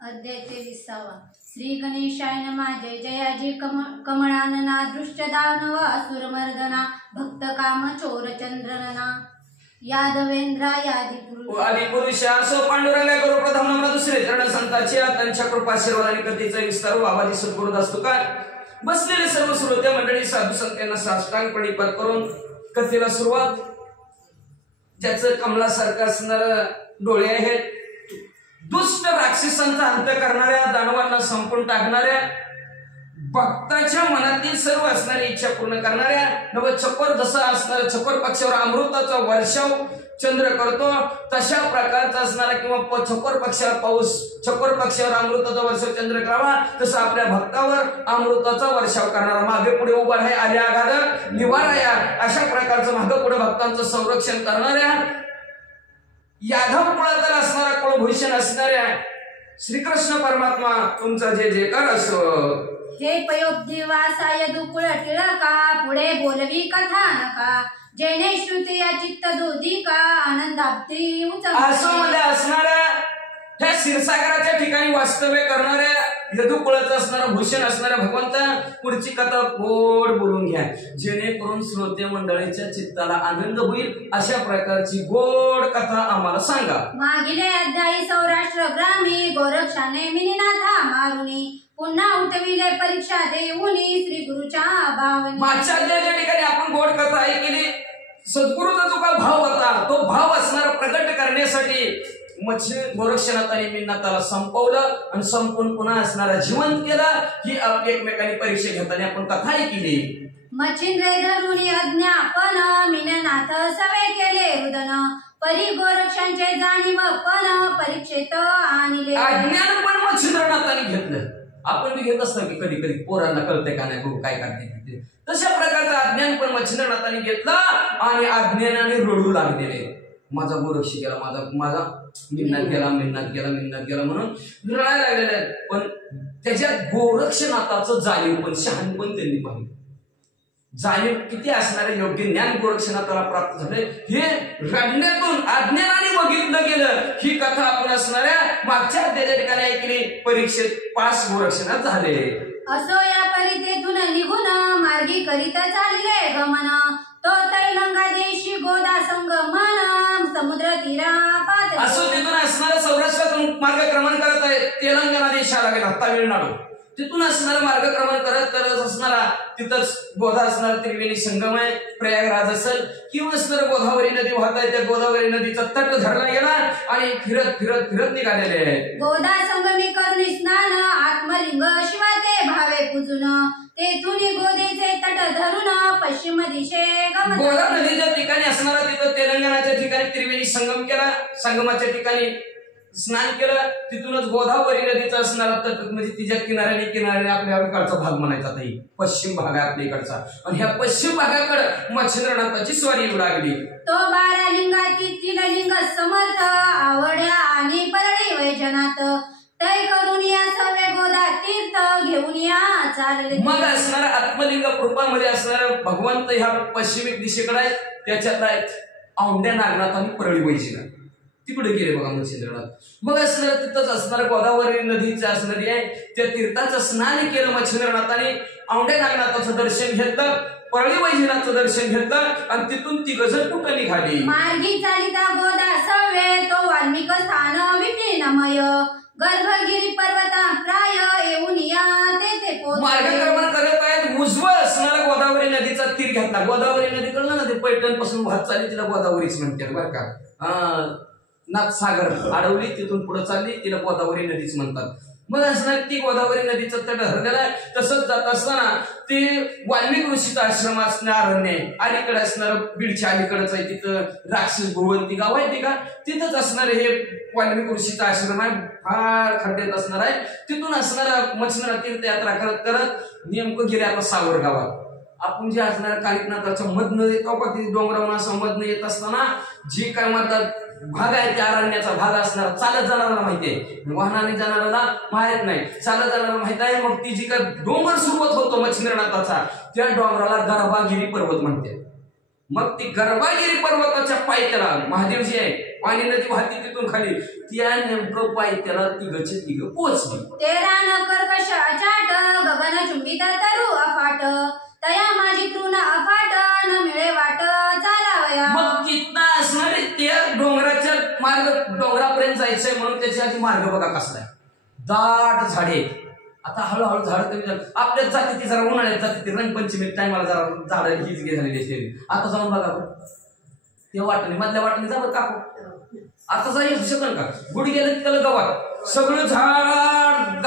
अध्याय 23. श्री गणेशाय नमः. जय जयाजी कमळानना दृष्ट दानव असुरमर्दना भक्त काम चोर चंद्रनना यादवेंद्रा आदिपुरुष असो पांडुरंगा करू प्रथम नमन दुसरे चरण संतांची त्यांच्या कृपाशीर्वाद आणि कथेचा विस्तार बाबाजी सद्गुरुदास तुकार बसलेले सर्व श्रोते मंडळी साधू संतांना साष्टांगपणे पात करून कथेला सुरुवात. ज्याचं कमलासारखं असणार डोळे आहेत, दुष्ट राक्षसांचा अंत करणाऱ्या, दानवांना संपून टाकणाऱ्या, भक्ताच्या मनातील सर्व असणारी इच्छा पूर्ण करणाऱ्या, नव चकोर जसं असणाऱ्या चकोर पक्षावर अमृताचा वर्षाव चंद्र करतो तशा प्रकारचा असणारा किंवा चकोर पक्षावर पाऊस, चकोर पक्षावर अमृताचा वर्षाव चंद्र करावा तसं आपल्या भक्तावर अमृताचा वर्षाव करणारा, मागे पुढे उभा आहे आल्या आघात निवाराया अशा प्रकारचं मागे पुढे भक्तांचं संरक्षण करणाऱ्या, यादव कुळातील असणारा कुळभूषण असणाऱ्या श्रीकृष्ण परमात्मा तुमचा जय जयकार असो. हे पयोब्धी वासाय दुकुळ टिळका पुढे बोलवी कथा नका जेणे श्रुती चित्त दोधिका आनंदाब्दी असो मध्ये असणाऱ्या ह्या क्षीरसागराच्या ठिकाणी वास्तव्य करणाऱ्या यदुकुळाचं असणारं भूषण असणाऱ्या भगवंता पुढची कथा गोड बोलून घ्या जेणेकरून श्रोते मंडळीच्या चित्ताला आनंद होईल अशा प्रकारची गोड कथा आम्हाला सांगा. मागील अध्यायी सौराष्ट्र ग्रामी गोरक्षाने मिनीनाथा मारुनी पुन्हा उठविले परीक्षा देऊनी श्री गुरुच्या भावनी. मागच्या अध्यायाच्या ठिकाणी आपण गोड कथा ऐकली. सद्गुरूचा जो काय भाव होता तो भाव असणारा प्रकट करण्यासाठी गोरक्षनाथाने मिन्नाथाला संपवलं आणि संपून पुन्हा असणारा जिवंत केला. ही एकमेकांनी परीक्षा घेताना आपण कथा ऐकली. मच्छिंद्र धरुणी अज्ञापन मिननाथ सवे केले रुदन परी गोरक्षांचे जाणीव पण परीक्षेत आणले. अज्ञान पण मच्छिंद्रनाथाने घेतलं. आपण बी घेत असतो की कधी कधी पोरांना कळते का नाही बघू काय करते तशा प्रकारचं अज्ञान पण मच्छिंद्रनाथाने घेतलं आणि अज्ञानाने रडू लागलेले. माझा गोरक्ष गेला, माझा मिन्नाथ गेला म्हणून रडायला लागलेले आहेत. पण त्याच्यात गोरक्षनाथाचं जाणीव पण शहाणपण त्यांनी पाहिलं. जाणीव किती असणारे योग्य ज्ञान गोरक्षनाथाला प्राप्त झाले हे रडण्यातून अज्ञानाने बघितलं गेलं. ही कथा आपण असणाऱ्या मागच्या अध्यायाच्या ठिकाणी ऐकली. परीक्षेत पास गोरक्षनाथ झाले. असो या परी तेथून निघून मार्गी करीत चालले गमन तो तैलंगा देशी गोदा संगमन समुद्र तीरापात. असो तिथून असणाऱ्या सौराष्ट्रातून मार्गक्रमण करत आहे. तेलंगणा देशाला गेला, तामिळनाडू. तिथून असणारा मार्गक्रमण करत असणारा तिथंच गोदा असणारा त्रिवेणी संगम आहे. प्रयागराज असेल किंवा असणारा गोदावरी नदी वाहत आहे. त्या गोदावरी नदीचा तट धरला गेला आणि फिरत निघालेले आहे. गोदा संगमी करून स्नान आत्मलिंग शिवाते भावे पूजून तेथून गोदेचे तट धरून पश्चिम दिशे गमन. गोदा नदीच्या ठिकाणी असणारा तिथं तेलंगणाच्या ठिकाणी त्रिवेणी संगम केला. संगमाच्या ठिकाणी स्नान केलं. तिथूनच गोदावरी नदीचा असणारा तट म्हणजे तिच्या किनाऱ्याने आपल्या इकडचा भाग म्हणायचा नाही. पश्चिम भाग आहे आपल्या इकडचा आणि ह्या पश्चिम भागाकडे मच्छिंद्रनाथाची स्वारी येऊ लागली. तो 12 लिंगातील लिंग समर्थ आवड्या आणि परळी वैजनाथ तय करून या सवे गोदा तीर्थ घेऊन या चालले. मग असणारा आत्मलिंग कृपामध्ये असणारा भगवंत ह्या पश्चिम दिशेकडे आहे. त्याच्यात आहेत औंढ्या नागनाथ आणि परळी वैजनाथ. तिकडे गेले बघा मच्छिंद्रनाथ. मग असणार तिथंच असणार गोदावरी नदीची नदी आहे. त्या तीर्थाचं स्नान केलं मच्छिंद्रनाथाने. औंढ्या नागनाथाचं दर्शन घेतलं, परळी वैजनाथचं दर्शन घेतलं आणि तिथून ती गजर कुठं निघाली. मार्गी चालिता गोदा सवे तो वाल्मिक स्थान विपिनमय गर्भगिरी पर्वता प्राय येऊन या तेथे मार्गक्रमण करत आहेत. उजवं असणारा गोदावरी नदीचा तीर घेतला. गोदावरी नदी कळलं ना ते पैठण पासून वाहत चालली तिला गोदावरीच म्हणतात बरं का. नाथसागर अडवली तिथून पुढे चालली तिला गोदावरी नदीच म्हणतात. मग असणार ती गोदावरी नदीचं तट धरलेला आहे. तसंच जात असताना ते वाल्मिक ऋषीचा आश्रम असणार अरण्य अलीकडे असणार बीडच्या अलीकडच आहे. तिथं राक्षस भुवंती गाव आहे ते का तिथंच असणार हे वाल्मिक ऋषीचा आश्रम आहे. फार खड्ड्यात असणार आहे. तिथून असणारा मच्छिंद्रनाथ तीर्थयात्रा करत करत नेमकं गेले आता सावर गावात. आपण जे असणाऱ्या कालिकनाथाच्या मधनं येतो का ती डोंगरावरून असं मधनं येत असताना जे काय म्हणतात भाग आहे त्या अरण्याचा भाग असणार. चालत जाणारा माहितीये, वाहनाने जाणाऱ्याला माहित नाही. चालत जाणारा माहित आहे. मग ती जी काय डोंगर सुरुवात होतो मच्छिंद्रनाथाचा त्या डोंगराला गर्भागिरी पर्वत म्हणते. मग ती गर्भागिरी पर्वताच्या पायथ्याला महादेव जे आहे पाणी नदी वाहती तिथून खाली त्या नेमकं पाय त्याला तिघचे तिघ पोचली. तेरा न कर्कश अचाट गगन चुंबित तरु अफाट तया माझी तृण अफाट न मिळे वाट चालावया. मग तिथनं असणारे त्या डोंगराच्या मार्ग डोंगरापर्यंत जायचंय म्हणून त्याच्या आधी मार्ग बघा कसला आहे. दाट झाडे. आता हळूहळू झाड कमी झालं. आपल्याच जाती ती जरा उन्हाळ्यात जाते ती रंगपंचमी टायमाला जरा झाड हीच घे झालेली असते. आता जाऊन बघा बरं ते वाटणे मधल्या वाटणे जा बरं काकू. आता जा येऊ शकल का गुड गेलं तिथलं गवात सगळं झाड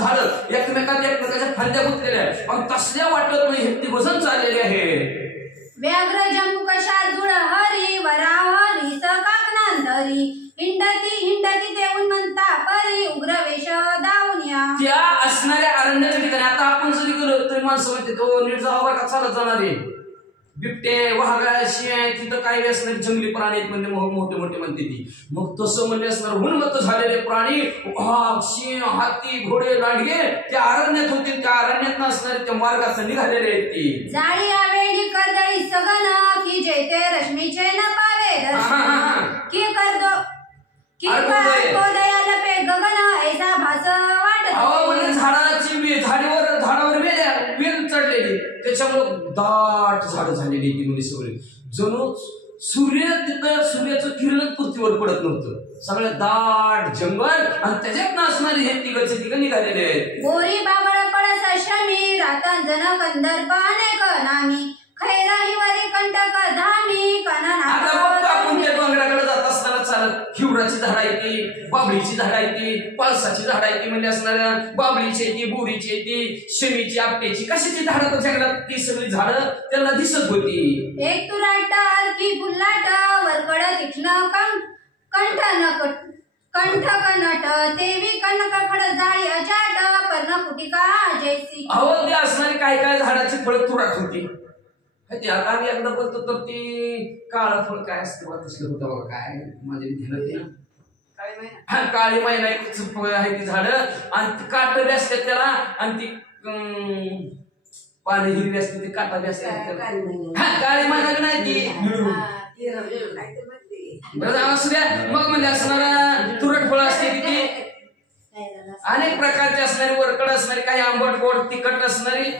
झाड एकमेकाच्या फांद्या गुंतलेल्या पण कसल्या वाटत नाही हे ती वजन चाललेली आहे. व्याघ्र जम्बुक शार्दूळ हरी वराहरी सकाकनांतरी हिंडती हिंडती ते उन्मंता परी उग्र वेश दावून त्या असणाऱ्या अरण्याच्या ठिकाणी आता आपण जरी गेलो तरी माणसं म्हणते तो नीट जावा का चालत जाणार आहे. बिबटे वाघा शिंह तिथं काही असणारे जंगली प्राणी म्हणजे मोठे मोठे म्हणते ती. मग तसं म्हणजे असणार उन्मत्त झालेले प्राणी वाघ सिंह हाती घोडे लांडगे त्या अरण्यात होते. त्या अरण्यात असणारे त्या मार्गात निघालेले आहेत ती. जाळी आवेली कर्दळी सगन की जेते रश्मीचे न पावे दर्शन की करदो की दयाल पे गगन ऐसा भास वाटत. म्हणजे झाडाची झाडावर वेल चढलेली त्याच्यामुळे दाट झाड झालेली ती म्हणजे सगळी जणू सूर्याचं किरण पृथ्वीवर पडत नव्हतं. सगळं दाट जंगल आणि त्याच्यात असणारे हे तिघचे तिघ निघालेले आहेत. बोरी बाबळ पळस शमी रातांजन कंदर्प अनेक नामी खैराही वरी कंटक धामी कनना. आता बघतो आपण त्या डोंगराकडे जात असताना चालत हिवराची झाड आहे ती बाबळीची झाड आहे ती पळसाची झाड आहे ती म्हणजे असणाऱ्या बाबळीची ती बोरीची ती शमीची आपट्याची कशाची झाडं तर जंगलात ती सगळी झाडं त्यांना दिसत होती. एक तुराट की फुल्लाट वरकड तीक्ष्ण कंठ कनट तेवी कनक खड जाळी अचाट पर्ण कुटिका जैसी. अहो ते असणारी काय काय झाडाची फळं तुराट होती. ते आता आम्ही एकदा बोलतो तर ती काळं फळ काय असतं बघा तसलं होतं बघा काय माझ्या ध्यानात ना काळी मैना एक फळ आहे ती झाड आणि काटबी असतात त्याला आणि ती पाणी हिरवी असते ती काटाबी असते काळी मैना नाही ती असू द्या. मग म्हणजे असणारा तुरट फळ असते ती अनेक प्रकारचे असणारी वरकड असणारी काही आंबट गोड तिखट असणारी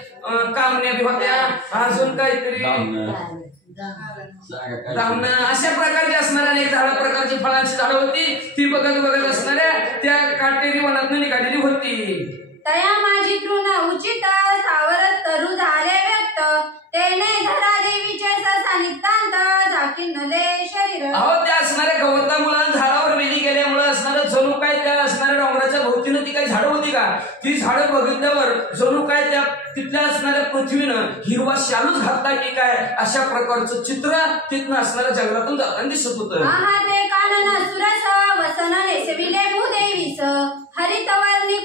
कामण्या बी होत्या अजून काहीतरी अशा प्रकारची असणाऱ्या अनेक प्रकारची फळांची झाडं होती. ती बघत बघत असणाऱ्या त्या काटेरी वनात निघालेली होती. तया माझी तृण उचित सावरत तरु झाले व्यक्त तेने धरा देवीचे ससा नितांत झाकिनले शरीर. अहो त्या असणाऱ्या गवतामुळे झाडावर वेली गेल्यामुळे असणारं जणू काय त्या असणाऱ्या डोंगराच्या भोवतीनं ती काही झाडं होती का ती झाडं बघितल्यावर जणू काय त्या तिथल्या असणाऱ्या पृथ्वीनं हिरवा शालूच घातला की काय अशा प्रकारचं चित्र तिथनं असणाऱ्या जंगलातून जाताना दिसत होतं. ते कानन सुरस वसन नेसविले भूदेवीस हरितवर्णी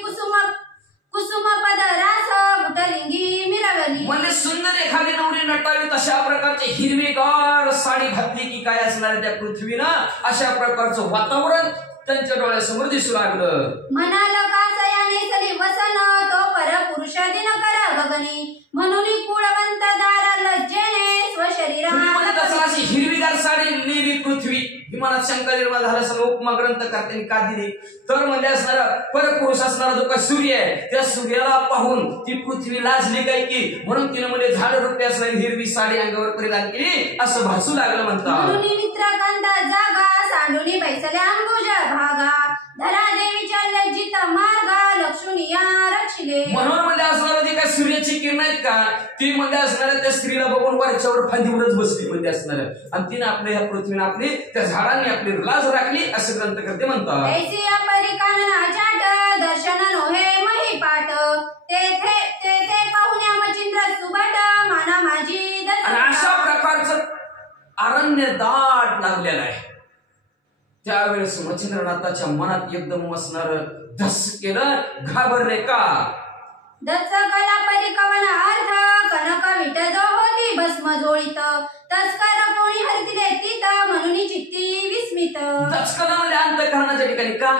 कुसुम पद रास बुटलिंगी मिरवली. म्हणजे सुंदर एखादी नवरी नटावी तशा प्रकारची हिरवीगार साडी घातली की काय असणाऱ्या त्या पृथ्वीनं अशा प्रकारचं वातावरण त्यांच्या डोळ्यासमोर दिसू लागलं. म्हणाल कासया नेसली वसन तो पर पुरुष दिन कर गगनी म्हणून कुळवंत दार लज्जेने स्वशरीरा. अशी हिरवीगार साडी नेली पृथ्वी विमानात शंका निर्माण झाला सगळं उपमा ग्रंथ करते का दिली तर म्हणजे असणारा परपुरुष असणारा जो काय सूर्य आहे त्या सूर्याला पाहून ती पृथ्वी लाजली काय की म्हणून तिनं म्हणजे झाड रुपये असणारी हिरवी साडी अंगावर परिधान केली असं भासू लागलं म्हणतात. मित्रकांत जागा सांडुनी बैसल्या अंबुज भागा धरा देवीच्या लज्जित मार्गा लक्ष्मीया रक्षिले. म्हणून म्हणजे असणारा जी काय सूर्याची किरण आहेत का ती म्हणजे असणाऱ्या त्या स्त्रीला बघून वरच्यावर फांदीवरच बसली म्हणजे असणार आणि तिने आपल्या ह्या पृथ्वीने आपली त्या झाडांनी आपली लाज राखली असं ग्रंथकर्ते म्हणतात. दर्शन नोहे महिपाट तेथे तेथे पाहुण्या मचिंद्र सुबट माना माझी. अशा प्रकारचं अरण्य दाट लागलेलं आहे. त्यावेळेस मच्छिंद्रनाथाच्या मनात एकदम असणार धस केलं घाबरले का दत्सकला परिकवन अर्थ कनक विट जो होती भस्म जोळीत तस्कर कोणी हरतिले तीत म्हणून चित्ती विस्मित. दत्सकला म्हणजे अंतःकरणाच्या ठिकाणी का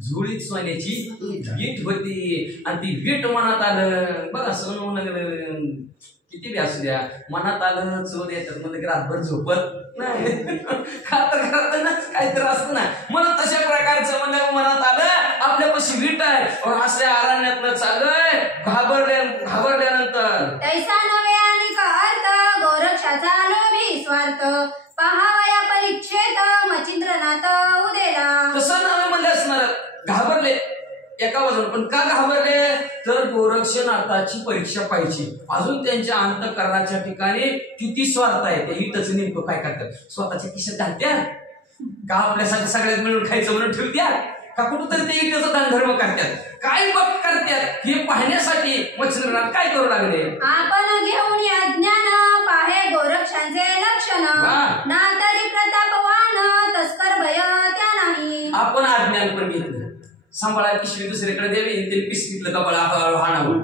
झोळीत सोन्याची वीट होती आणि ती वीट मनात आलं बघा सोनं किती बी असू द्या, मनात आलं चोर येतात म्हणजे रातभर झोपत नाही. खातरच काहीतरी असतं ना, म्हणून तशा प्रकारचं म्हणजे मनात आलं आपल्यापाशी वीट आहे, असल्या अरण्यातनं चालय घाबरल्यानंतर तैसा नव्हे आणि अर्थ गोरक्षाचा लोभी स्वार्थ पहावया परीक्षेत मच्छिंद्रनाथ उदेला. तसं नव्हे म्हणजे असणार घाबरले एका बाजून, पण का घाबरले तर गोरक्षनाथाची परीक्षा पाहिजे. अजून त्यांच्या अंतःकरणाच्या ठिकाणी किती स्वार्थ आहे ते इथंच नेमकं काय करतात, स्वतःच्या खिशात घालत्यात का आपल्यासाठी सगळ्यात मिळून खायचं म्हणून ठेवत्यात का कुठंतरी ते इथंच दानधर्म करतात, काय बघ करतात हे पाहण्यासाठी मच्छिंद्रनाथ काय करू लागले. आपण घेऊन अज्ञान पाहे गोरक्षांचे लक्षण ना तरी प्रतापवान तस्कर भय त्या नाही. आपण अज्ञान पण घेतलं, सांभाळायला पिशवी दुसरीकडे द्यावी, ते पिशवीतलं कपाळा हाणावं.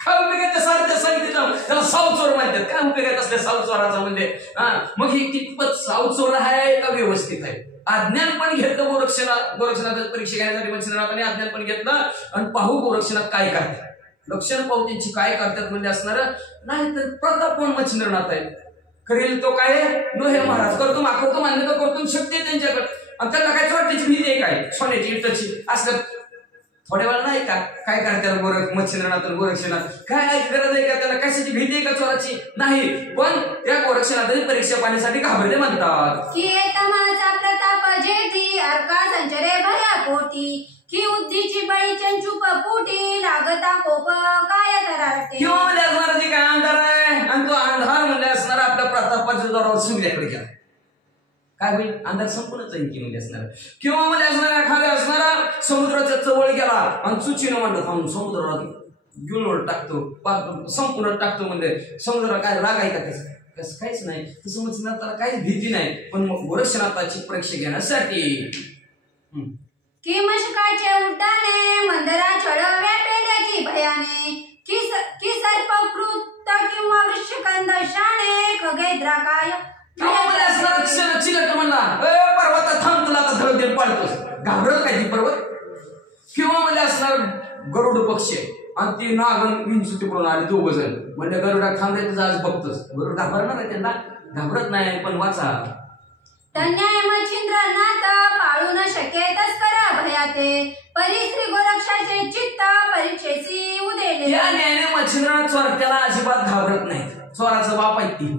काय उपयोग आहे सारख्या सांगितलं त्याला साव चोर म्हणतात, काय उपयोग आहे असल्या साव चोराचा म्हणजे. मग हे कितपत साव चोर आहे का व्यवस्थित आहे. अज्ञान पण घेतलं गोरक्षनाथ परीक्षा घेण्यासाठी मच्छिंद्रनाथाने अज्ञान पण घेतलं आणि पाहू गोरक्षनाथ काय करतात, लक्षण पाहू त्यांची काय करतात म्हणजे असणार नाही तर प्रतापवान मच्छिंद्रनाथ आहे. करेल तो काय नो हे महाराज करतो मागतो मान्य करतो, शक्ती आहे त्यांच्याकडे आणि त्याला काय वाटण्याची भीती आहे काय सोन्याची इटाची असं थोड्या वेळा नाही का काय करतात मच्छिंद्रनाथ गोरक्षनाथ, काय गरज आहे का त्याला कशाची भीती आहे का चोराची नाही, पण त्या गोरक्षनाथाने परीक्षा पाहण्यासाठी घाबरले म्हणतात. की तमाचा प्रताप जेठी अर्का संचरे भया पोटी की उद्धीची बळी चंचुप पोटी लागता कोप काय करारते. किंवा म्हणजे असणार जे काय अंधार आहे आणि तो अंधार म्हणजे असणार आपल्या प्रतापाच्या जोरावर सूर्याकडे गेला, काय होईल अंधार संपूर्णच जाईल की म्हणजे असणार. किंवा म्हणजे असणार एखाद्या असणारा समुद्राच्या जवळ गेला आणि चुचीनं म्हणतात थांबून समुद्राला गिळून टाकतो संपूर्ण टाकतो म्हणजे समुद्राला काय राग आहे का कसं काहीच नाही. तसं म्हणजे त्याला काहीच भीती नाही, पण मग गोरक्षनाथाची परीक्षा घेण्यासाठी की मशकाचे उड्डाणे मंदरा छळ व्यापेले की भयाने की सर्पकृत किंवा वृक्षकंद शाणे खगेद्रा काय चिलट म्हणला पर्वत थांब तुला आता धड देऊन पाडतोस, घाबरत काय ती पर्वत. किंवा म्हणजे असणार गरुड पक्षी आणि ती नागन विंचू तिकडून आले दोघ जण म्हणजे गरुडा थांबले तुझं आज बघतोस, गरुड घाबरणार आहे त्यांना घाबरत नाही पण वाचा. तन्याय मच्छिंद्रनाथ पाळू न शके तस्कर भयाते परिश्री गोरक्षाचे चित्त परीक्षेसी उदेले. या न्यायाने मच्छिंद्रनाथ चोरट्याला अजिबात घाबरत नाही, चोराचं बाप आहे ती.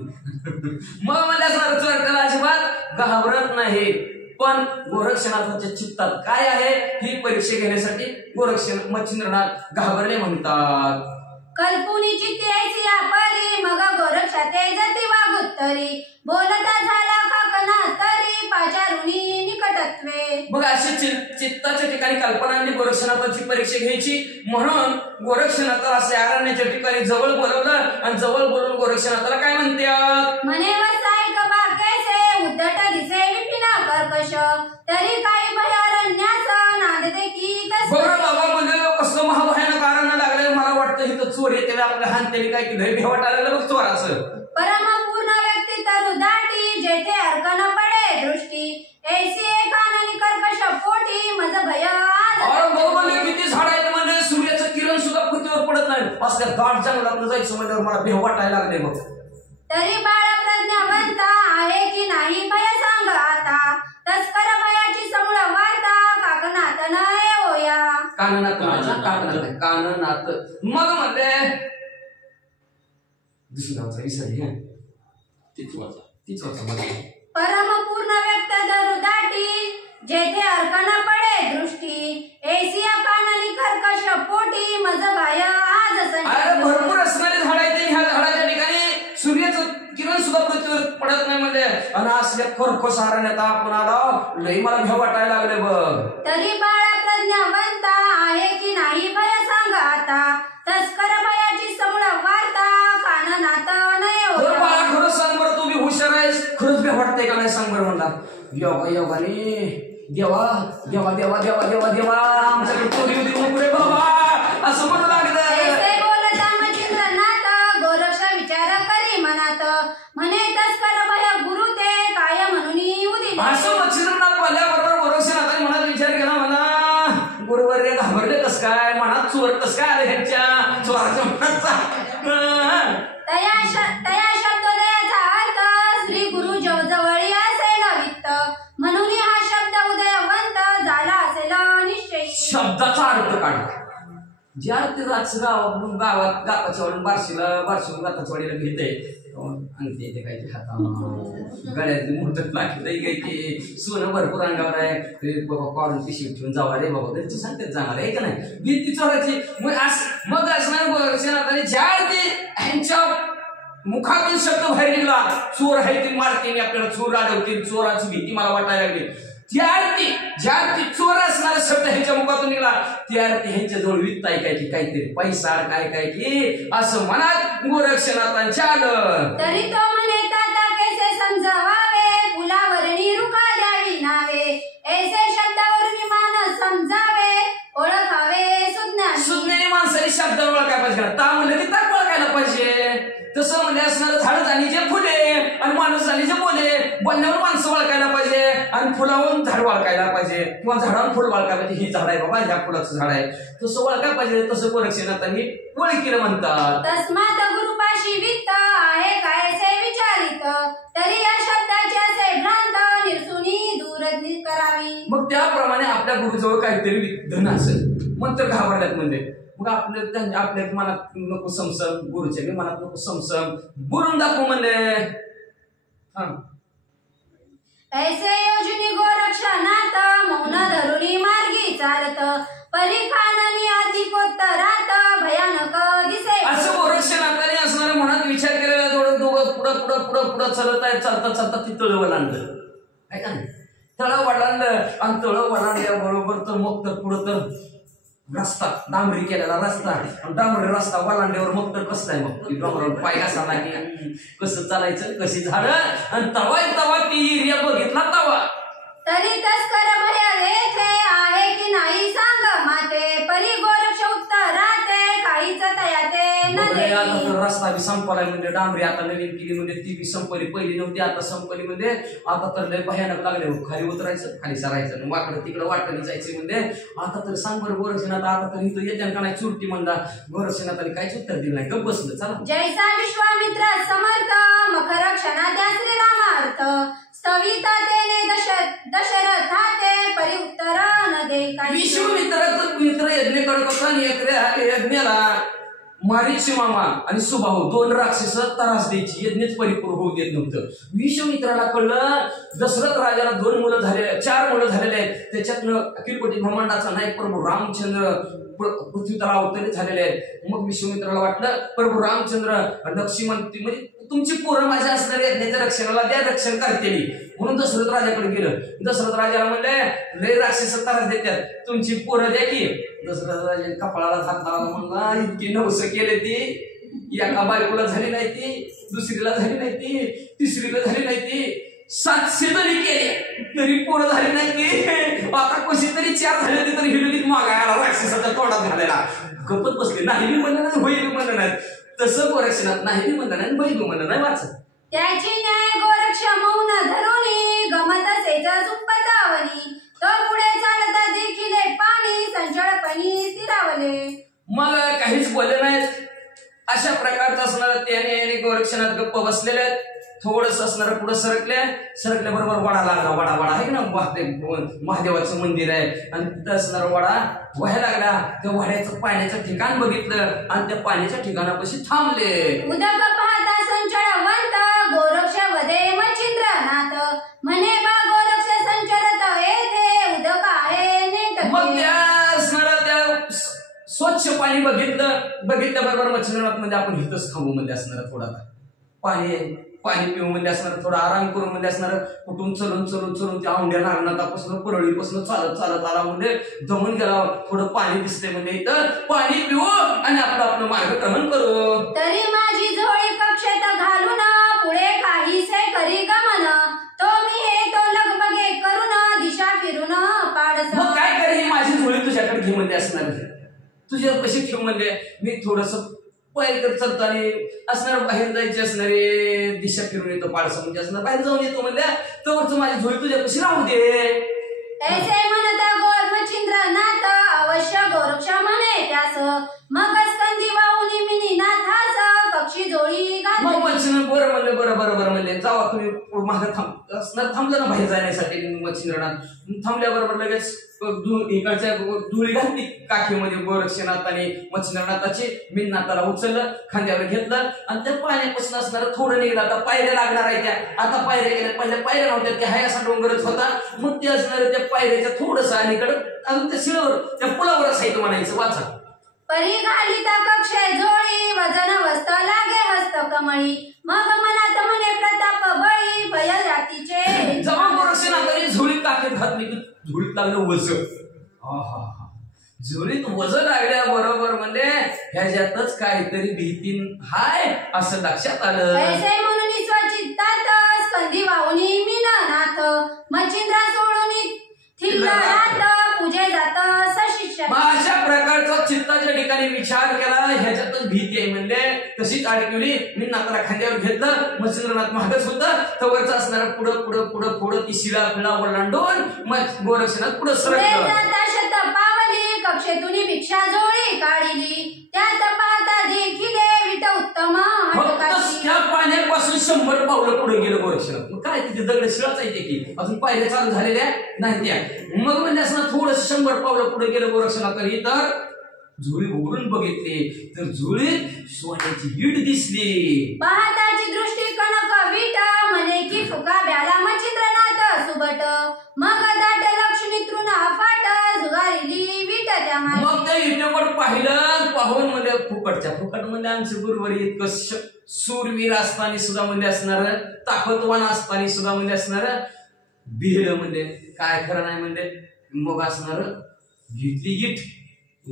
मग मला चोरट्याला अजिबात घाबरत नाही, पण गोरक्षनाथाच्या चित्तात काय आहे ही परीक्षा घेण्यासाठी मच्छिंद्रनाथ घाबरले म्हणतात. कल्पुनी चित्ती ऐसी आपली मग गोरक्षाते जती वागुत्तरी बोलता झाला काकना तरी पाचारुणी निकटत्वे. मग अशी चित्ताच्या ठिकाणी कल्पनांनी गोरक्षनाथाची परीक्षा घ्यायची म्हणून गोरक्षनाथाला असे अरण्याच्या ठिकाणी जवळ बोलवलं आणि जवळ बोलून गोरक्षनाथाला काय म्हणतात म्हणे वसायक बाकेसे उद्धट दिसे विपिना कर्कश तरी काही भयारण्यास नांदते की बरं बाबा म्हणजे कसलं महाभयानक कारण लागले मला वाटतं इथं चोर येते आपल्या हानतेने काय केलं भेवाट आलेलं बघ चोराचं. परमपूर्ण व्यक्ती तरु दाटी जेथे अर्कन पडे दृष्टी ऐसी एकाननी कर्कश पोटी मज भय किती झाड आहेत म्हणजे सूर्याचं किरण सुद्धा पृथ्वीवर पडत नाही, असल्या दाट जंगलात जायचं म्हणजे मला भेव वाटायला लागले. मग तरी बाळ प्रज्ञावंत आहे की नाही भय सांग आता तस्कर भयाची समूळ वार्ता काकनाथ न होया. काननाथ मग म्हणले दुसऱ्याचा विसरली तीच वाचा परमपूर्ण व्यक्त धरू दाटी जेथे अर्कन पडे दृष्टी एसिया काननी कर्कश पोटी मज भय आज भरपूर असणारे झाड आहेत ह्या झाडाच्या ठिकाणी सूर्याचं किरण सुद्धा पृथ्वीवर पडत नाही म्हणजे आणि असल्या खरखोस हारण्यात आपण आलो लई मला भेव वाटायला लागले बघ. तरी बाळा प्रज्ञावंत आहे की नाही भय सांग आता तस्कर भयाची समूळ वार्ता काननाथ नाही होत. बाळा खरंच सांग बरं तू बी हुशार आहेस, खरंच भेव वाटतंय का नाही सांग बरं म्हणला. योगाने देवा देवा देवा देवा देवा देवा आमच्याकडे चोरी होती मोकळे बाबा असं म्हणू लागलं. बोलता मच्छिंद्रनाथ गोरक्ष विचार करी मनात म्हणे तस्कर भय गुरु ते काय म्हणून उदिले. असं मच्छिंद्रनाथ बोलल्याबरोबर गोरक्षनाथाने मनात विचार केला मला गुरुवर घाबरले कस काय मनात चोर कस काय आले ह्यांच्या चोराच्या मनाचा शब्दाचा अर्थ काढला. ज्या ते रातचं गावात गाताच्या वाडून बारशीहून गाताच्या वाडीला घेते अंगठी येते काय हाता गळ्यात मोठं लागते काय की सोनं भरपूर अंगावर आहे बाबा काढून पिशवी ठेवून जावा रे बाबा घरची सांगते जाणार आहे का नाही भीती चोराची. मग असणार ज्या ते ह्यांच्या मुखातून शब्द बाहेर निघला चोर आहे ती मारते आपल्याला चोर आढळतील चोराची भीती मला वाटायला लागली. ज्या चोर असणारा शब्द ह्यांच्या मुखातून निघाला त्या ह्यांच्या जवळ वित्त ऐकायची काहीतरी पैसा काय काय की असं मनात गोरक्षनाथांच्या आलं. तरी तो म्हणे ताता कैसे समजावे फुलावरणी रुका द्यावी नावे ऐसे शब्दावरून मान समजावे ओळखावे सुज्ञानी माणसाने शब्दावर ओळखायला पाहिजे. ता म्हणलं की ताक ओळखायला पाहिजे. तसं म्हणजे असणार झाड झाली जे फुले आणि माणूस झाली जे बोले बोलण्यावर माणसं ओळखायला पाहिजे आणि फुलावरून झाड ओळखायला पाहिजे किंवा झाडावर फुल ओळखायला पाहिजे. ही झाड आहे बाबा ह्या फुलाचं झाड आहे तसं ओळखायला पाहिजे. तसं गोरक्षनाथांनी ओळखीला म्हणतात. तस्मात गुरुपाशी वित्त आहे कायसे विचारित तरी या शब्दाचे असे भ्रांत निरसुनी दूर करावी. मग त्याप्रमाणे आपल्या गुरुजवळ काहीतरी धन असेल मग तर घाबरल्यात म्हणजे मग आपल्या मनात नको समसम गुरुच्या बी मनात नको समसम बोलून दाखवू म्हणले. ऐसे योजनी गोरक्षनाथ मौन धरुणी मार्गी चालत परिखाननी अधिकोत्तरात भयानक दिसे. असं गोरक्षनाथाने असणारा मनात विचार केलेला दोघं पुढं चालत आहे चालता ती तळ वलांडलं काय का नाही तळ वलांडलं आणि तळ वलांडल्याबरोबर तर मग तर पुढं तर रस्ता डांबरी केलेला रस्ता डांबरी रस्ता वलांड्यावर मग तर कसं आहे मग डोंगरावर पाय असा की कसं चालायचं कशी झालं आणि तवा ती एरिया बघितला तवा तरी तस्कर भया येथे आहे की नाही सांग माते परी गोरक्ष उत्तराते काहीच तयाते न देई. आता रस्ता बी संपलाय म्हणजे डांबरी आता नवीन केली म्हणजे ती बी संपली पहिली नव्हती आता संपली म्हणजे आता तर लय भयानक लागले खाली उतरायचं खाली सरायचं वाकडं तिकडं वाटणी जायचं म्हणजे आता तर सांग बरं गोरक्षनाथ आता तर इथं येत्या का नाही चुरटी म्हणला गोरक्षनाथाने काहीच उत्तर दिलं नाही गप्प बसलं. चला जैसा विश्वामित्र समर्थ मकर क्षणात्या श्रीरामार्थ स्थविता तेने दशरथाते परी उत्तर न दे. विश्वामित्र यज्ञ करत होता आणि यज्ञाला मारीची मामा आणि सुबाहू दोन राक्षस त्रास द्यायची यज्ञच परिपूर्ण होऊ देत नव्हतं. विश्वामित्राला कळलं दशरथ राजाला 2 मुलं झाले 4 मुलं झालेले आहेत त्याच्यातनं अखिल कोटी ब्रह्मांडाचा नायक प्रभू रामचंद्र पृथ्वी तलावर अवतरित झालेले आहेत. मग विश्वामित्राला वाटलं प्रभू रामचंद्र लक्ष्मण म्हणजे तुमची पोरं माझ्या असणाऱ्या यज्ञाच्या रक्षणाला द्या रक्षण करते म्हणून दशरथ राजाकडे गेलं. दशरथ राजाला म्हणले लय राक्षस त्रास देतात तुमची पोरं द्या की. दशरथ राजाने कपाळाला हात लावला म्हणला इतकी नवस केले ती एका बायकोला झाली नाही ती दुसरीला झाली नाही ती तिसरीला झाली नाही ती 700 तरी केले तरी पोरं झाली नाही ती. आता कशी तरी 4 झाले ती तरी हिरोलीत मागायला राक्षसाच्या तोंडात घालायला गपत बसले. नाही मी म्हणलं नाही होई मी म्हणलं नाही तसं गोरक्षनाथ नाही मी म्हणलं नाही बाई म्हणलं नाही वाचत. त्याची न्याय गोरक्ष मौन धरुणी गमत सेज सुपतावनी तो पुढे चालता देखील पाणी संचळपणी स्थिरावले. मग काहीच बोलले नाहीत. अशा प्रकारचं असणार त्याने गोरक्षनाथ गप्प बसलेले आहेत. थोडस असणार पुढे सरकल्याबरोबर वडा लागला. वडा आहे ना महादेवाचं मंदिर आहे आणि तिथं असणार वडा व्हायला लागला. त्या वड्याचं पाण्याचं ठिकाण बघितलं आणि त्या पाण्याच्या ठिकाणापाशी थांबले. उदक पाहता संचळवंत गोरक्ष वदे मच्छिंद्रनाथ म्हणे बा गोरक्ष संचरत येथे उदक आहे नेट. मग त्या असणार त्या स्वच्छ पाणी बघितल्याबरोबर मच्छिंद्रनाथ म्हणजे आपण इथंच थांबू म्हणजे असणार थोडा पाणी पिऊ म्हणजे असणार थोडा आराम करू म्हणजे असणार कुठून चलून त्या औंड्या नारनाथापासून परळीपासून चालत आला म्हणजे दमून गेला. थोडं पाणी दिसते म्हणजे इथं पाणी पिऊ आणि आपलं मार्गक्रमण करू. तरी माझी झोळी कक्षेत घालून पुढे काहीसे करी गमन तो मी हे तो लगबगे करून दिशा फिरून पाडस. मग काय करे माझी झोळी तुझ्याकडे घे म्हणजे असणार तुझ्या कशी ठेव म्हणजे मी थोडस पलीकडे चालताना असणार बाहेर जायचे असणारे दिशा फिरून येतो पाडसं म्हणजे असणार बाहेर जाऊन येतो म्हणल्या तर माझी झोळी तुझ्यापाशी राहू दे. ऐसे म्हणता मच्छिंद्रनाथ अवश्य गोरक्ष म्हणे त्यास मग स्कंदी वाहुनी मिनी नाथास कक्षी जोळी घातली. बरं म्हणले बरं म्हणले जावा तुम्ही मागे थांबलं ना बाहेर जाण्यासाठी मच्छिंद्रनाथ थांबल्याबरोबर लगेच इकडच्या धुळी घातली काठीमध्ये गोरक्षनाथाने मच्छिंद्रनाथाची मिन्नाथाला उचललं खांद्यावर घेतलं आणि त्या पाण्यापासून असणार थोडं निघलं आता पायऱ्या लागणार आहे त्या आता पायऱ्या गेल्या पहिल्या पायऱ्या नव्हत्या त्या हाय असा डोंगरच होता मग ते असणार त्या पायऱ्याच्या थोडस अलीकडं अजून त्या शिळावर त्या पुलावर असायचं म्हणायचं वाचा परी घालिता कक्षे झोळी वजन वस्त लागे हस्त कमळी मग मनात म्हणे प्रताप बळी भय जातीचे जमा गोरक्षनाथाने झोळीत टाकत घातली की झोळीत लागलं वजन झोळीत वजन लागल्या बरोबर म्हणजे ह्याच्यातच काहीतरी भीती हाय असं लक्षात आलं ऐसे म्हणून स्वचित्तात स्कंदी वाहुनी मीननाथ मच्छिंद्रा सोडून थिल्लनाथ पूजे जात सशिष्य अशा प्रकारचा चित्ताच्या ठिकाणी विचार केला ह्याच्यातच भीती आहे म्हणजे तशीच अडकवली मी नाताला खांद्यावर घेतलं मच्छिंद्रनाथ महागच होतं तवरच असणार पुढं ती शिळा पिळा ओलांडून मग गोरक्षनाथ पुढे सरकलं पावली कक्षेतून भिक्षा जोळी काढली त्यात पाहता देखील विट उत्तम त्या पाण्यापासून 100 पावलं पुढे गेलं गोरक्षनाथ मग काय तिथे दगड शिळाच आहे की अजून पायऱ्या चालू झालेल्या नाही त्या मग म्हणजे असं थोडस 100 पावलं पुढे गेलं गोरक्षनाथाने तर झोळी उघडून बघितली तर झोळीत सोन्याची वीट दिसली पाहताची दृष्टी कनक वीट म्हणे की फुका ब्याला मच्छिंद्रनाथ सुबट मग दाट लक्ष्मी तृण अफाट जुगारिली वीट त्या मग त्या विटेवर पाहिलं पाहून म्हणजे फुकट म्हणजे आमचे गुरुवारी इतकं सूरवीर असताना सुद्धा म्हणजे असणार ताकदवान असताना सुद्धा म्हणजे असणार बिहलं म्हणजे काय खरं नाही म्हणजे मग असणार घेतली ईट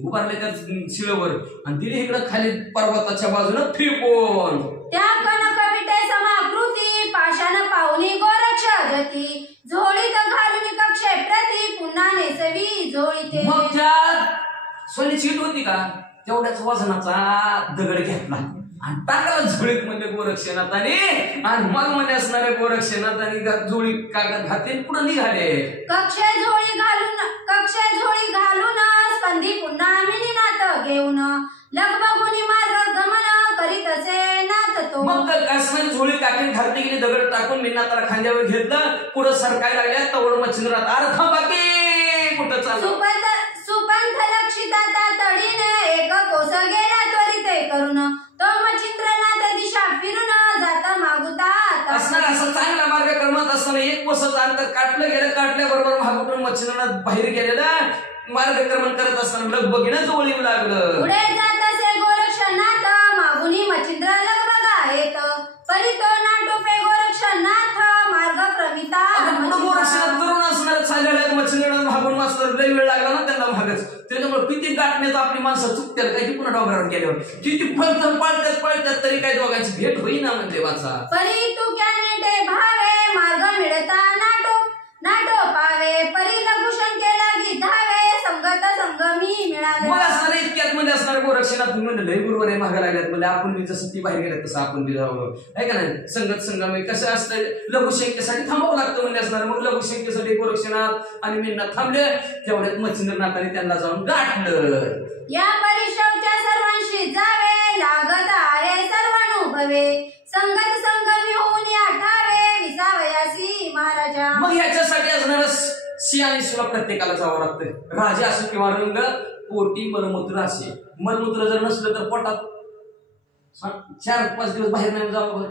उभारले त्या शिळेवर आणि दिली इकडं खाली पर्वताच्या बाजूला फेकून त्या कनक विटे समाकृती पाषाण पाहुनी गोरक्ष जती झोळीत घालून कक्षे प्रती पुन्हा नेसवी झोळीते मग त्या सोन्याची ईट होती का तेवढ्याच वजनाचा दगड घेतला आणि टाकला झोळीत म्हणजे गोरक्षनाथाने आणि मग म्हणजे असणारे गोरक्षनाथाने झोळी कागद घातली पुढे निघाले कक्षे झोळी घालून स्कंदी पुन्हा मिनीनाथ घेऊन लगबगुनी मार्ग गमन करीत असे नाथ तो मग असणारी झोळी टाकून घालते की दगड टाकून मिन्नाथाला खांद्यावर घेतलं पुढे सरकायला लागल्या तवड मच्छिंद्रनाथ अर्थ बाकी कुठं चालू सुपंथ लक्षिता तडीने एक कोस गेला त्वरित करून तो मच्छिंद्रनाथ दिशा फिरून जात मागुता असणार असा चांगला मार्ग क्रमात असताना एक कोसाचं अंतर काटल्याबरोबर मागुटून मच्छिंद्रनाथ बाहेर गेलेला मार्गक्रमण करत असताना लगबगीनं जवळ येऊ लागलं पुढे जात असे गोरक्षनाथ मागुनी मच्छिंद्र लगबगा येत परितो नाटोपे गोरक्षनाथ मार्ग प्रमिता गोरक्षनाथ करून असणार चाललेल्या मच्छिंद्रनाथ भागून मास्तर लय वेळ लागला ना त्यांना भागच त्याच्यामुळे किती गाठण्यात आपली माणसं चुकतात काही पुन्हा डोंगरावर गेल्यावर किती फलत पाळतात तरी काही दोघांची भेट होईना म्हणजे वाचा परी तू कॅनेटे भावे मार्ग मिळता नाटो पावे परी लघुशन केला की धावे संगत संगमी मिळाले मग असणार इतक्यात म्हणजे असणार गोरक्षनाथ म्हणजे लय गुरुवर आहे मागे लागल्यात म्हणजे आपण बी जसं ती बाहेर गेल्यात तसं आपण बी जावं आहे का नाही संगत संगमी कसं असतं लघुशंकेसाठी थांबावं लागतं म्हणजे असणार मग लघुशंकेसाठी गोरक्षनाथ आणि मीना थांबले तेवढ्यात मच्छिंद्रनाथाने त्यांना जाऊन गाठलं या परिश्रमच्या सर्वांशी जावे लागत आहे सर्वानुभवे संगत संगमी होऊन आठावे विसावयासी महाराजा मग याच्यासाठी असणार सिंहाने सुद्धा प्रत्येकाला जावं लागतं राजा असो किंवा रंग पोटी मलमूत्र असे मलमूत्र जर नसलं तर पोटात 4-5 दिवस बाहेर नाही जावं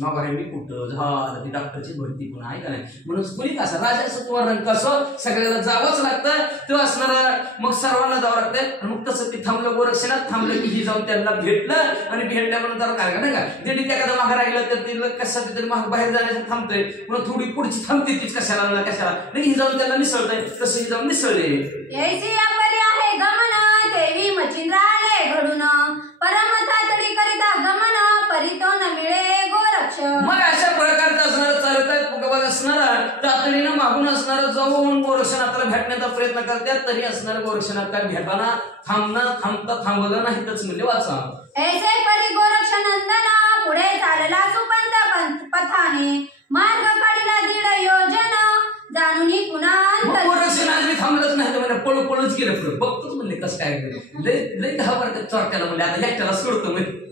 मग आहे मी कुठं झालं ती डॉक्टरची भरती पण आहे का नाही म्हणून कुणी कसं राजा असो किंवा रंग असो सगळ्याला जावंच लागतं तो असणारा मग सर्वांना जावं लागतं आणि मग तसं ते थांबलं गोरक्षनाथ थांबलं की ही जाऊन त्यांना भेटलं आणि भेटल्यानंतर काय का नाही का दिंडीत एखादं मागं राहिलं तर तिला कशासाठी तरी माग बाहेर जाण्याचं थांबतंय पुन्हा थोडी पुढची थांबते तीच कशाला नाही ही जाऊन त्यांना मिसळतंय तसं ही जाऊन मिसळले यायची अपरी आहे गमन देवी मच्छिंद्र आले घडून परमता तरी करिता गमन परितो न मिळे गोरक्ष मग अशा प्रकारचं असणार चालत असणार तातडीनं मागून असणार जाऊन गोरक्षनाथाला भेटण्याचा प्रयत्न करतात तरी असणार गोरक्षनाथ काय भेटाना थांबलं नाही तरच म्हणजे वाचा ऐसे परी गोरक्ष नंदन पुढे चालला सुपंत पथाने मार्ग काढला दीड योजन जाणूनी पुन्हा गोरक्षनाथ मी थांबलंच नाही तर म्हणजे पळूच गेलं पुढे बघतोच म्हणले कसं काय लय 10 वर्षात चोरट्याला म्हणजे आता एकट्याला सोडतो म्हणजे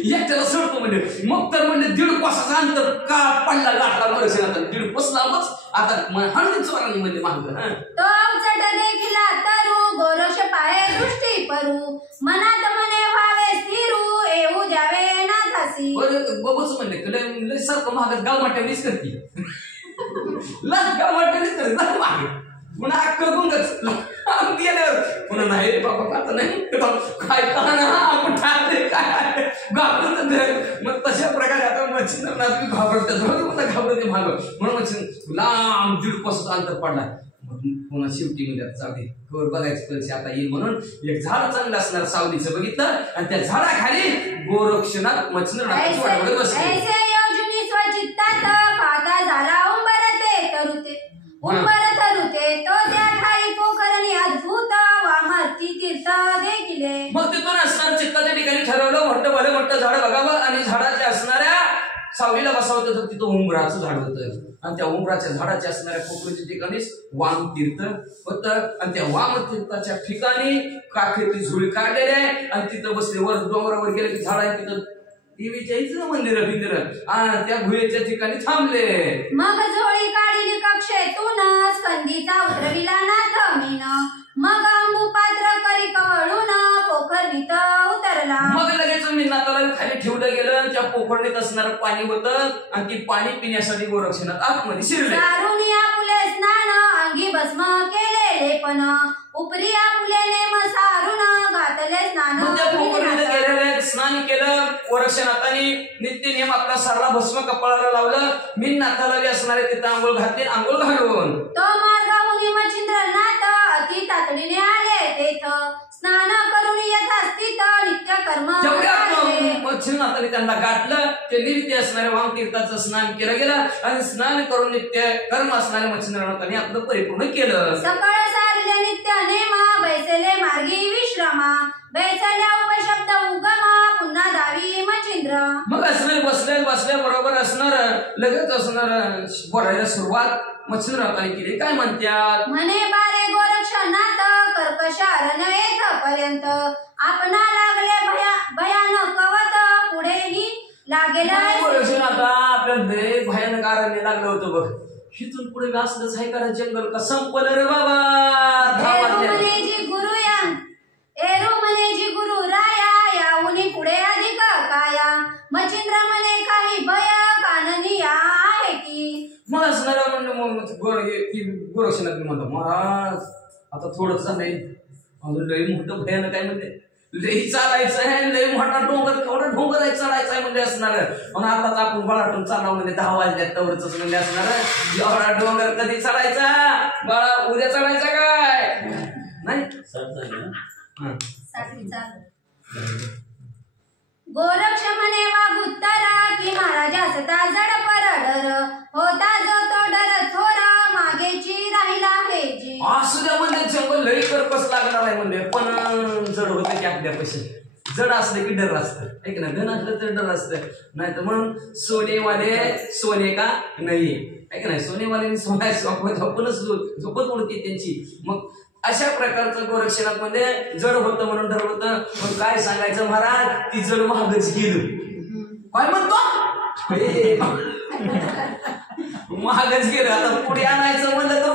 एकट्याला सोडतो म्हणजे. मग तर म्हणजे 1.5 कोसाचं अंतर का पडला लाटला गोरक्षनाथ. 1.5 कोस लांबच आता हळदी चोरांनी म्हणजे माग. तो अवचट देखिला तरू गोरक्ष पाहे दृष्टी परू मनात मने व्हावे स्थिरू येऊ द्यावे नाथासी. बघूच म्हणले सारखं महागात गावमाट्यानेच करते. गावमाट्यानेच करते मागे पुन्हा अक्कल गुंगच गेल्यावर पुन्हा नाही बाबा आता नाही काय काय घाबरत. मग तशा प्रकारे आता मच्छिंद्रनाथ घाबरते माग म्हणून मच्छिंद्र लांब 1.5 कोसाचं अंतर पडला. पुन्हा शेवटी म्हणजे जाते कवर बघायचं कशी आता येईल म्हणून एक झाड चांगलं असणार सावलीचं बघितलं आणि त्या झाडाखाली गोरक्षनाथ मच्छिंद्रनाथाची वाटवडे बसले. ऐसे योजनी स्वचित्तात पादा झाला उंबर तरुते तो त्या ठाई पोखरणी अद्भुत वामती तीर्थ देखिले. मग तिथून असणार चित्ताच्या ठिकाणी ठरवलं मोठं झाड बघावं आणि झाडाच्या असणाऱ्या सावलीला बसावं तर तिथं उंबराचं झाड होतं आणि त्या उंबराच्या झाडाच्या असणाऱ्या पोखरीच्या ठिकाणीच वामतीर्थ होतं आणि त्या वामतीर्थाच्या ठिकाणी काखेची झुळी काढलेली आहे आणि तिथं बसले. वर डोंगरावर गेले की झाड आहे तिथं देवीच्या मंदिर बिंदिर आणि त्या गुहेच्या ठिकाणी थांबले. मग झोळी काढली कक्षेतून स्कंदीचा उतरविला नाथ मीन मग अंबू पात्र करी कवळून पोखरणीत उतरला. मग लगेच मी नाताला खाली ठेवलं गेलं. त्या पोखरणीत असणारं पाणी होतं आणि ती पाणी पिण्यासाठी गोरक्षनाथ आतमध्ये शिरले. दारुणी आपुले स्नान अंगी भस्म केलेले पण उपरी आपुले नेम सारून घातले स्नान. गेलेले स्नान केलं. गोरक्षनाथांनी नित्य नियम आपला सारला भस्म कपाळाला लावलं. मी नाथाला असणारे तिथं आंघोळ घातली. आंघोळ घालून तो मार्गाहून मच्छिंद्रनाथ अति तातडीने आले तेथ स्नान करून यथास्थित नित्य कर्म मच्छिंद्रनाथांनी त्यांना गाठलं. ते नित्य असणाऱ्या वामतीर्थाचं स्नान केलं गेलं आणि स्नान करून नित्य कर्म असणाऱ्या मच्छिंद्रनाथांनी आपलं परिपूर्ण केलं. सकळ सारले नित्य नेमा बैसले मार्गी विश्रामा बैसल्या उपशब्द उगमा पुन्हा दावी मच्छिंद्र. मग असणार बसल्या बरोबर असणार लगेच असणार बोलायला सुरुवात मच्छिंद्रनाथांनी केली. काय म्हणतात म्हणे बारे गोरक्षनाथ कर्कश अरण येथपर्यंत आपणा लागले भयानक कवत पुढेही लागेल. गोरक्षनाथ आपल्याला भयानक अरण्य लागलं होतं बघ. हिथून पुढे असलंच आहे का जंगल का संपलं रे बाबा. एरू म्हणे जी गुरु राया याहुनी पुढे अधिक काया मच्छिंद्र म्हणे काही भय काननी आहे की. मग असणारा म्हणलं गोरक्षनाथ म्हणतो महाराज आता थोडंच नाही अजून लई मोठं भयानक काय म्हणजे लई चालायचं आहे. लई मोठा डोंगर केवढा डोंगर आहे चढायचं आहे म्हणजे असणार. पण आताच आपण बळाटून चालला म्हणजे 10 वाजल्यात तवरच म्हणजे असणार. एवढा डोंगर कधी चढायचा बाळा उद्या चढायचा काय नाही. गोरक्ष म्हणे वागुत्तरा की महाराजा असता जड परडर होता जो तो डर थोरा मागेची राहिला हे जी. असू द्या म्हणजे जंगल लई कर्कश लागणार आहे म्हणजे पण जड होतं की आपल्या पैसे जड असलं की डर असतं ऐक ना. धन असलं तर डर असतं नाही तर मग सोनेवाले सोने का नाही ऐक नाही. सोनेवाले सोना झोपत उडते त्यांची. मग अशा प्रकारचं गोरक्षनाथ मध्ये जड होतं म्हणून ठरवतं. पण काय सांगायचं महाराज ती जड महागच गेलं. काय म्हणतो महागच गेलं. आता पुढे आणायचं म्हणलं तर